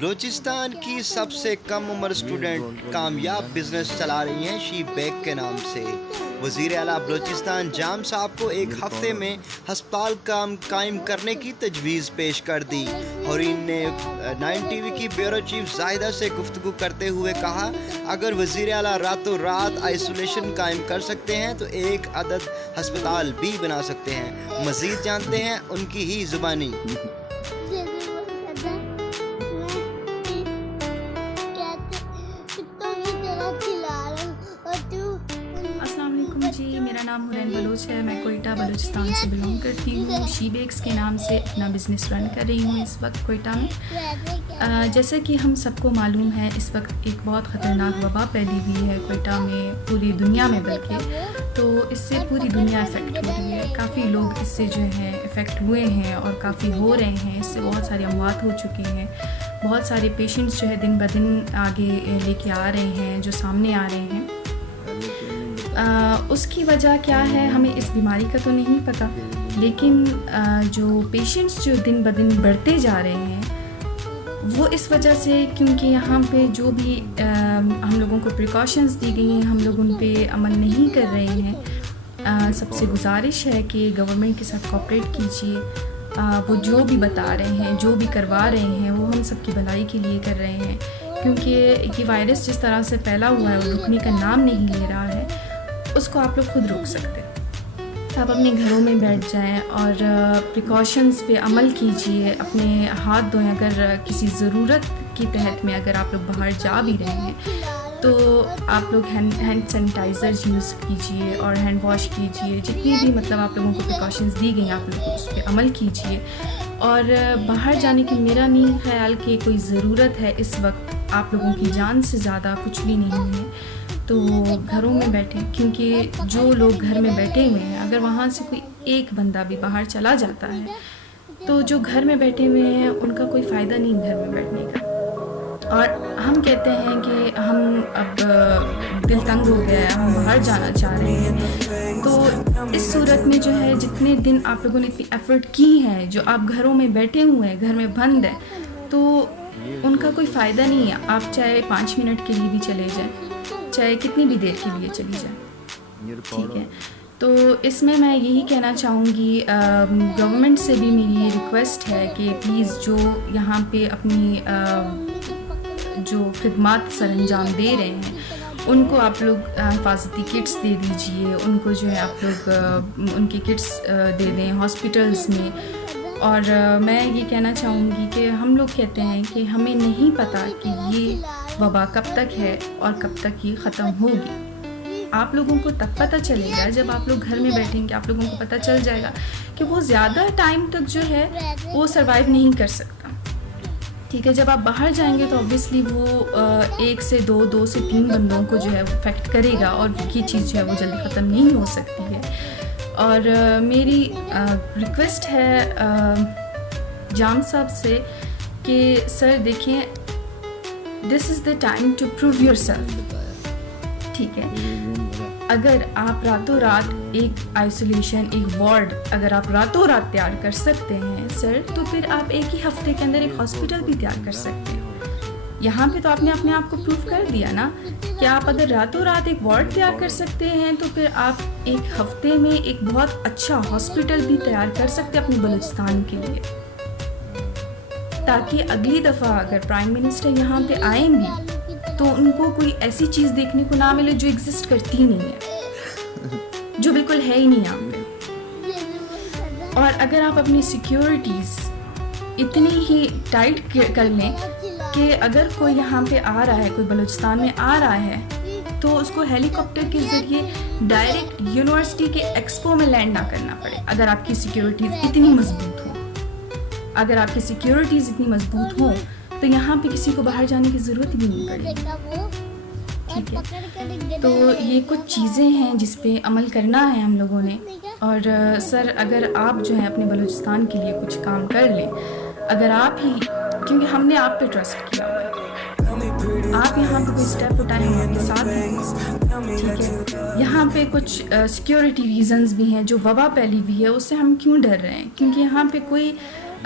بلوچستان کی سب سے کم عمر اسٹوڈنٹ کامیاب بزنس چلا رہی ہیں شی بیک کے نام سے۔ وزیر اعلیٰ بلوچستان جام صاحب کو ایک ہفتے میں ہسپتال قائم کرنے کی تجویز پیش کر دی۔ ہورین نے 9 ٹی وی کی بیورو چیف زاہدہ سے گفتگو کرتے ہوئے کہا، اگر وزیر اعلیٰ راتوں رات آئسولیشن قائم کر سکتے ہیں تو ایک عدد ہسپتال بھی بنا سکتے ہیں۔ مزید جانتے ہیں ان کی ہی زبانی۔ جی، میرا نام ہورین بلوچ ہے، میں کوئٹہ بلوچستان سے بلونگ کرتی ہوں۔ شی بیکس کے نام سے اپنا بزنس رن کر رہی ہوں اس وقت کوئٹہ میں۔ جیسا کہ ہم سب کو معلوم ہے، اس وقت ایک بہت خطرناک وبا پھیلی ہوئی ہے کوئٹہ میں، پوری دنیا میں بلکہ، تو اس سے پوری دنیا افیکٹ ہو رہی ہے۔ کافی لوگ اس سے جو ہیں افیکٹ ہوئے ہیں اور کافی ہو رہے ہیں، اس سے بہت سارے اموات ہو چکے ہیں۔ بہت سارے پیشنٹس جو ہے دن بدن آگے لے کے آ رہے ہیں، جو سامنے آ رہے ہیں۔ اس کی وجہ کیا ہے ہمیں اس بیماری کا تو نہیں پتہ، لیکن جو پیشنٹس جو دن بدن بڑھتے جا رہے ہیں وہ اس وجہ سے، کیونکہ یہاں پہ جو بھی ہم لوگوں کو پریکاشنز دی گئی ہیں ہم لوگ ان پہ عمل نہیں کر رہے ہیں۔ سب سے گزارش ہے کہ گورنمنٹ کے ساتھ کوآپریٹ کیجیے۔ وہ جو بھی بتا رہے ہیں، جو بھی کروا رہے ہیں، وہ ہم سب کی بھلائی کے لیے کر رہے ہیں، کیونکہ یہ وائرس جس طرح سے پھیلا ہوا ہے وہ رکنے کا نام نہیں لے رہا ہے۔ اس کو آپ لوگ خود روک سکتے ہیں۔ آپ اپنے گھروں میں بیٹھ جائیں اور پریکاشنز پہ عمل کیجئے، اپنے ہاتھ دھوئیں۔ اگر کسی ضرورت کی تحت میں اگر آپ لوگ باہر جا بھی رہے ہیں تو آپ لوگ ہینڈ سینیٹائزرز یوز کیجئے اور ہینڈ واش کیجئے۔ جتنی بھی مطلب آپ لوگوں کو پریکاشنز دی گئی آپ لوگ اس پہ عمل کیجئے۔ اور باہر جانے کی میرا نہیں خیال کہ کوئی ضرورت ہے اس وقت، آپ لوگوں کی جان سے زیادہ کچھ بھی نہیں ہے، تو گھروں میں بیٹھیں، کیونکہ جو لوگ گھر میں بیٹھے ہوئے ہیں اگر وہاں سے کوئی ایک بندہ بھی باہر چلا جاتا ہے تو جو گھر میں بیٹھے ہوئے ہیں ان کا کوئی فائدہ نہیں گھر میں بیٹھنے کا۔ اور ہم کہتے ہیں کہ ہم اب دل تنگ ہو گیا ہے، ہم باہر جانا چاہ رہے ہیں، تو اس صورت میں جو ہے جتنے دن آپ لوگوں نے اتنی ایفرٹ کی ہے، جو آپ گھروں میں بیٹھے ہوئے ہیں، گھر میں بند ہیں، تو ان کا کوئی فائدہ نہیں ہے۔ آپ چاہے 5 منٹ کے لیے بھی چلے جائیں، چاہے کتنی بھی دیر کے لیے چلی جائے، ٹھیک ہے۔ تو اس میں یہی کہنا چاہوں گی، گورنمنٹ سے بھی میری یہ ریکویسٹ ہے کہ پلیز جو یہاں پہ اپنی جو خدمات سر انجام دے رہے ہیں ان کو آپ لوگ حفاظتی کٹس دے دیجئے، ان کو جو ہے آپ لوگ ان کی کٹس دے دیں ہاسپٹلس میں۔ اور میں یہ کہنا چاہوں گی کہ ہم لوگ کہتے ہیں کہ ہمیں نہیں پتہ کہ یہ وبا کب تک ہے اور کب تک یہ ختم ہوگی۔ آپ لوگوں کو تب پتہ چلے گا جب آپ لوگ گھر میں بیٹھیں گے، آپ لوگوں کو پتہ چل جائے گا کہ وہ زیادہ ٹائم تک جو ہے وہ سروائیو نہیں کر سکتا، ٹھیک ہے۔ جب آپ باہر جائیں گے تو اوبیسلی وہ 1 سے 2، 2 سے 3 بندوں کو جو ہے افیکٹ کرے گا، اور یہ چیز جو ہے وہ جلدی ختم نہیں ہو سکتی ہے۔ اور میری ریکویسٹ ہے جام صاحب سے کہ سر دیکھیں، this is the time to prove yourself, ٹھیک ہے۔ اگر آپ راتوں رات ایک آئسولیشن، ایک وارڈ اگر آپ راتوں رات تیار کر سکتے ہیں سر، تو پھر آپ ایک ہی ہفتے کے اندر ایک ہاسپٹل بھی تیار کر سکتے ہیں۔ یہاں پہ تو آپ نے اپنے آپ کو پروف کر دیا نا کہ آپ اگر راتوں رات ایک وارڈ تیار کر سکتے ہیں تو پھر آپ ایک ہفتے میں ایک بہت اچھا ہاسپٹل بھی تیار کر سکتے ہیں اپنے بلوچستان کے لیے، تاکہ اگلی دفعہ اگر پرائم منسٹر یہاں پہ آئیں بھی تو ان کو کوئی ایسی چیز دیکھنے کو نہ ملے جو ایگزسٹ کرتی نہیں ہے، جو بالکل ہے ہی نہیں یہاں پہ۔ اور اگر آپ اپنی سیکیورٹیز اتنی ہی ٹائٹ کر لیں کہ اگر کوئی یہاں پہ آ رہا ہے، کوئی بلوچستان میں آ رہا ہے، تو اس کو ہیلی کاپٹر کے ذریعے ڈائریکٹ یونیورسٹی کے ایکسپو میں لینڈ نہ کرنا پڑے، اگر آپ کی سیکیورٹیز اتنی مضبوط ہوں۔ اگر آپ کی سیکیورٹیز اتنی مضبوط ہوں تو یہاں پہ کسی کو باہر جانے کی ضرورت بھی نہیں پڑے گی، ٹھیک ہے۔ تو یہ کچھ چیزیں ہیں جس پہ عمل کرنا ہے ہم لوگوں نے۔ اور سر اگر آپ جو ہے اپنے بلوچستان کے لیے کچھ کام کر لیں، اگر آپ ہی، کیونکہ ہم نے آپ پہ ٹرسٹ کیا ہوا ہے، آپ یہاں پہ کوئی اسٹیپ اٹھائیں ہم آپ کے ساتھ ہیں، ٹھیک ہے۔ یہاں پہ کچھ سیکیورٹی ریزنز بھی ہیں، جو وبا پھیلی ہوئی ہے اس سے ہم کیوں ڈر رہے ہیں، کیونکہ یہاں پہ کوئی